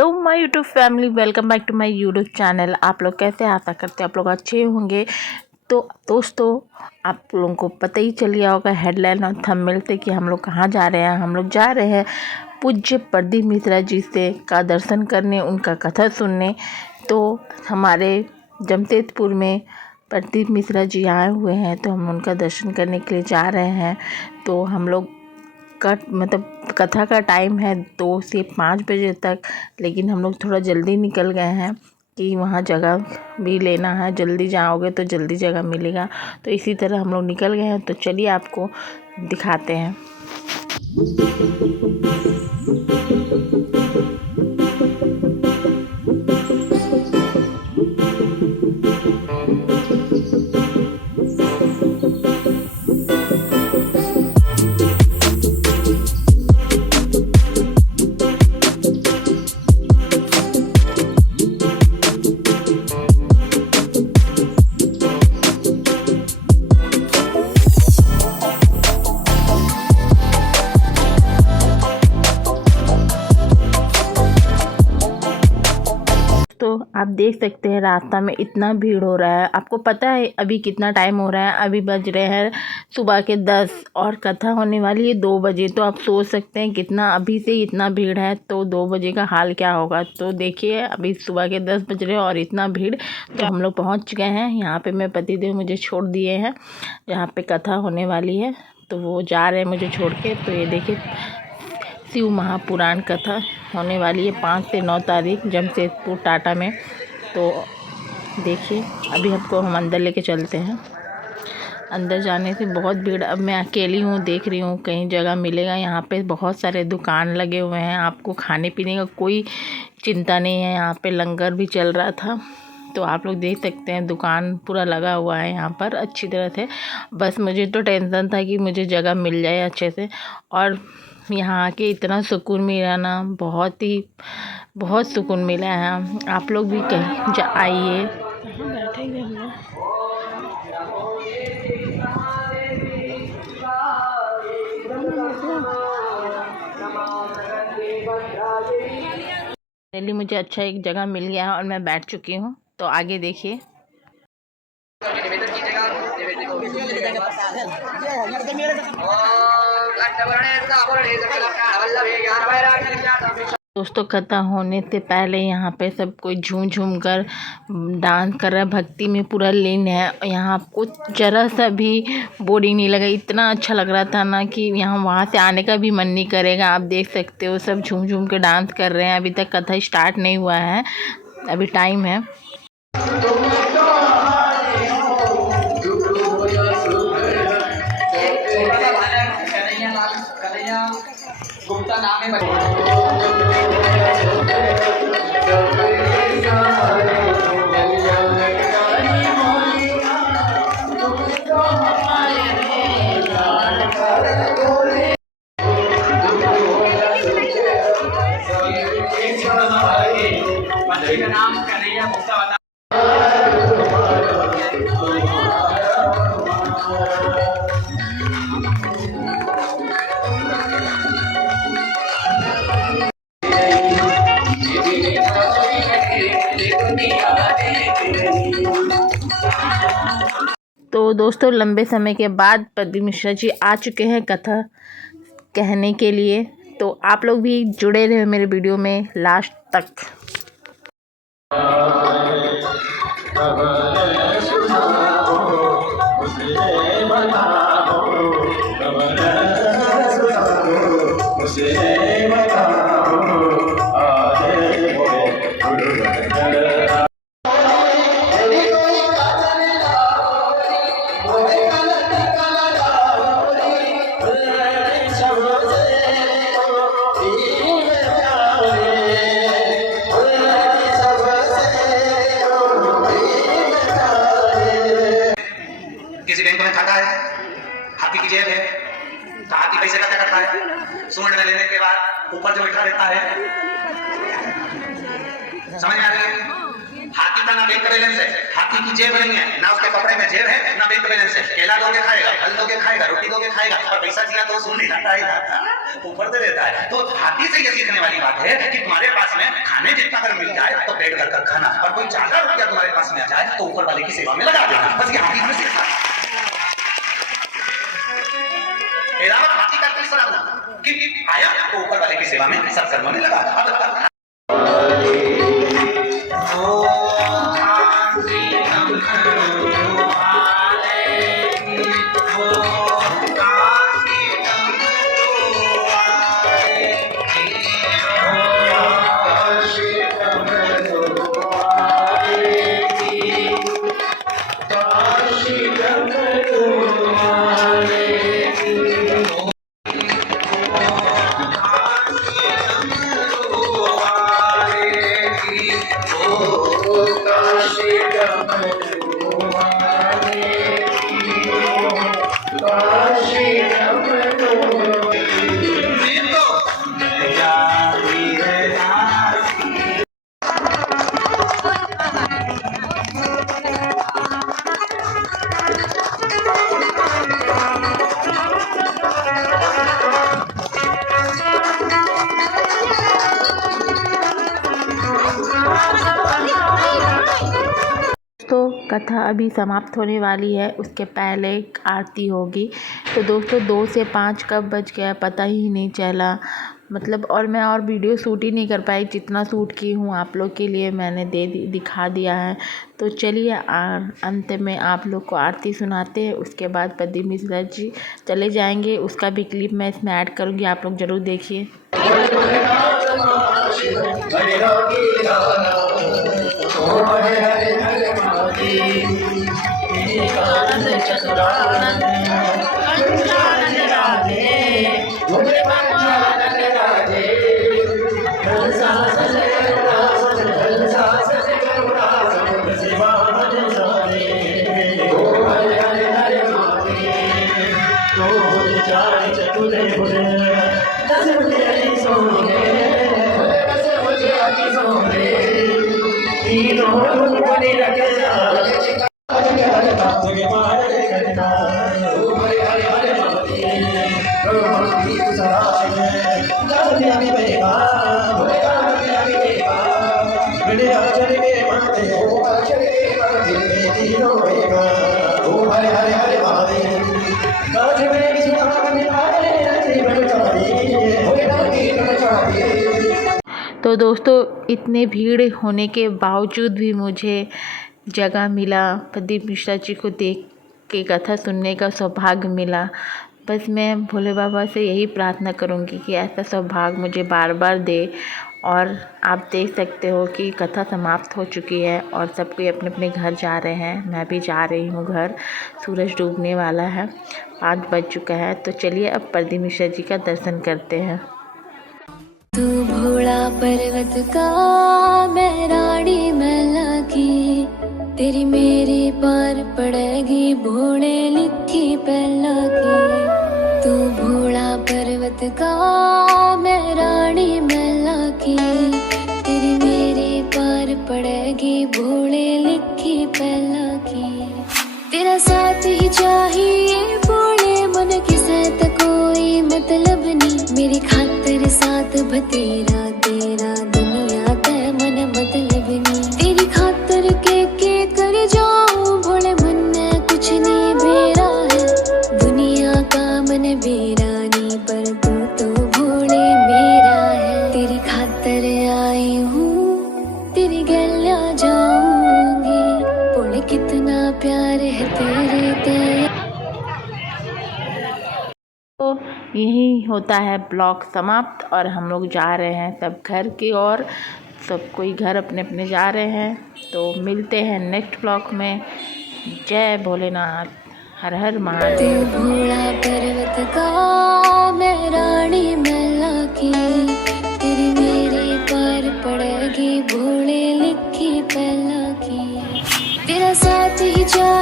Hello my YouTube family, welcome back to my YouTube channel. आप लोग कैसे, आशा करते हैं आप लोग अच्छे होंगे। तो दोस्तों, आप लोगों को पता ही चल गया होगा हेडलाइन और थंबनेल से कि हम लोग कहाँ जा रहे हैं। हम लोग जा रहे हैं पूज्य प्रदीप मिश्रा जी से का दर्शन करने, उनका कथा सुनने। तो हमारे जमशेदपुर में प्रदीप मिश्रा जी आए हुए हैं, तो हम उनका दर्शन करने के लिए जा रहे हैं। तो हम लोग का मतलब कथा का टाइम है 2 से 5 बजे तक, लेकिन हम लोग थोड़ा जल्दी निकल गए हैं कि वहाँ जगह भी लेना है। जल्दी जाओगे तो जल्दी जगह मिलेगा, तो इसी तरह हम लोग निकल गए हैं। तो चलिए आपको दिखाते हैं। तो आप देख सकते हैं रास्ता में इतना भीड़ हो रहा है। आपको पता है अभी कितना टाइम हो रहा है? अभी बज रहे हैं सुबह के 10 और कथा होने वाली है 2 बजे। तो आप सोच सकते हैं कितना अभी से इतना भीड़ है, तो 2 बजे का हाल क्या होगा। तो देखिए अभी सुबह के 10 बज रहे हैं और इतना भीड़। तो हम लोग पहुँच गए हैं यहाँ पे। मैं पतिदेव मुझे छोड़ दिए हैं जहाँ पे कथा होने वाली है, तो वो जा रहे हैं मुझे छोड़ के। तो ये देखिए शिव महापुराण कथा होने वाली है 5 से 9 तारीख जमशेदपुर टाटा में। तो देखिए अभी हमको हम अंदर लेके चलते हैं। अंदर जाने से बहुत भीड़, अब मैं अकेली हूँ, देख रही हूँ कहीं जगह मिलेगा। यहाँ पे बहुत सारे दुकान लगे हुए हैं, आपको खाने पीने का कोई चिंता नहीं है। यहाँ पे लंगर भी चल रहा था, तो आप लोग देख सकते हैं दुकान पूरा लगा हुआ है यहाँ पर अच्छी तरह से। बस मुझे तो टेंशन था कि मुझे जगह मिल जाए अच्छे से, और यहाँ आके इतना सुकून मिला ना, बहुत सुकून मिला है। आप लोग भी कहीं आइए। बैठेंगे हम लोग। फाइनली मुझे अच्छा एक जगह मिल गया है और मैं बैठ चुकी हूँ। तो आगे देखिए। दोस्तों, कथा होने से पहले यहाँ पे सब कोई झूम झूम कर डांस कर रहा है, भक्ति में पूरा लीन है। यहाँ आपको जरा सा भी बोरिंग नहीं लगा, इतना अच्छा लग रहा था ना कि यहाँ वहाँ से आने का भी मन नहीं करेगा। आप देख सकते हो सब झूम झूम के डांस कर रहे हैं। अभी तक कथा स्टार्ट नहीं हुआ है, अभी टाइम है। तो दोस्तों, लंबे समय के बाद प्रदीप मिश्रा जी आ चुके हैं कथा कहने के लिए। तो आप लोग भी जुड़े रहे मेरे वीडियो में लास्ट तक। किसी बैंक में खाता है, हाथी की जेब है, तो हाथी पैसे का क्या करता है? सूंड में लेने के बाद ऊपर जो बैठा रहता है, समझ में आ गया? हाथी का ना बैंक बैलेंस है, हाथी की जेब नहीं है, ना उसके कपड़े में जेब है, ना बैंक बैलेंस है। केला दोगे खाएगा, फल दोगे खाएगा, रोटी दोगे खाएगा, और पैसा दिया तो सुन नहीं खाता है, ऊपर दे देता है। तो हाथी से ये सीखने वाली बात है कि तुम्हारे पास में खाने जितना अगर मिल जाए तो पेट भर कर खाना, और कोई ज्यादा रुपया तुम्हारे पास में आ जाए तो ऊपर वाले की सेवा में लगा देना। बस ये हाथी हमें सीखा। हाथी का तीसरा गुण कि आया तो ऊपर वाले की सेवा में सत्कर्म में लगा। अब तो कथा अभी समाप्त होने वाली है, उसके पहले एक आरती होगी। तो दोस्तों 2 से 5 कब बज गया पता ही नहीं चला, मतलब और मैं और वीडियो शूट ही नहीं कर पाई। जितना शूट की हूँ आप लोग के लिए मैंने दिखा दिया है। तो चलिए अंत में आप लोग को आरती सुनाते हैं, उसके बाद प्रदीप मिश्रा जी चले जाएंगे। उसका भी क्लिप मैं इसमें ऐड करूँगी, आप लोग ज़रूर देखिए। तो दोस्तों इतने भीड़ होने के बावजूद भी मुझे जगह मिला, प्रदीप मिश्रा जी को देख के कथा सुनने का सौभाग्य मिला। बस मैं भोले बाबा से यही प्रार्थना करूंगी कि ऐसा सौभाग्य मुझे बार बार दे। और आप देख सकते हो कि कथा समाप्त हो चुकी है और सब कोई अपने अपने घर जा रहे हैं। मैं भी जा रही हूँ घर, सूरज डूबने वाला है, 5 बज चुका है। तो चलिए अब प्रदीप मिश्रा जी का दर्शन करते हैं। तू भोला पर्वत का, मैं रानी मैला की, तेरी मेरी पार पड़ेगी भोले लिखी पहला की। तू भोला पर्वत का, मैं रानी मैला की, तेरी मेरी पार पड़ेगी भोले लिखी पहला की। तेरा साथ ही चाहिए भोले, मन की साथ कोई मतलब नहीं, मेरी खातिर साथ बतेरा तेरा दुनिया ते मन मतलब नहीं। तेरी खातिर के कर जाऊं भोले, मन में कुछ नहीं बेरा है, दुनिया का मन बेरा नहीं, पर तू तो भोले मेरा है। तेरी खातिर आई हूँ, तेरी गलिया जाऊंगी, भोले कितना प्यार है तेरे ते। तो यही होता है ब्लॉग समाप्त और हम लोग जा रहे हैं सब घर की ओर, सब कोई घर अपने अपने जा रहे हैं। तो मिलते हैं नेक्स्ट ब्लॉग में। जय भोलेनाथ, हर हर महादेव। भोला पर्वत का, मैं रानी मैला की, तेरी मेरी पार पड़ेगी भोले लिखी पहला की। तेरा साथ ही जा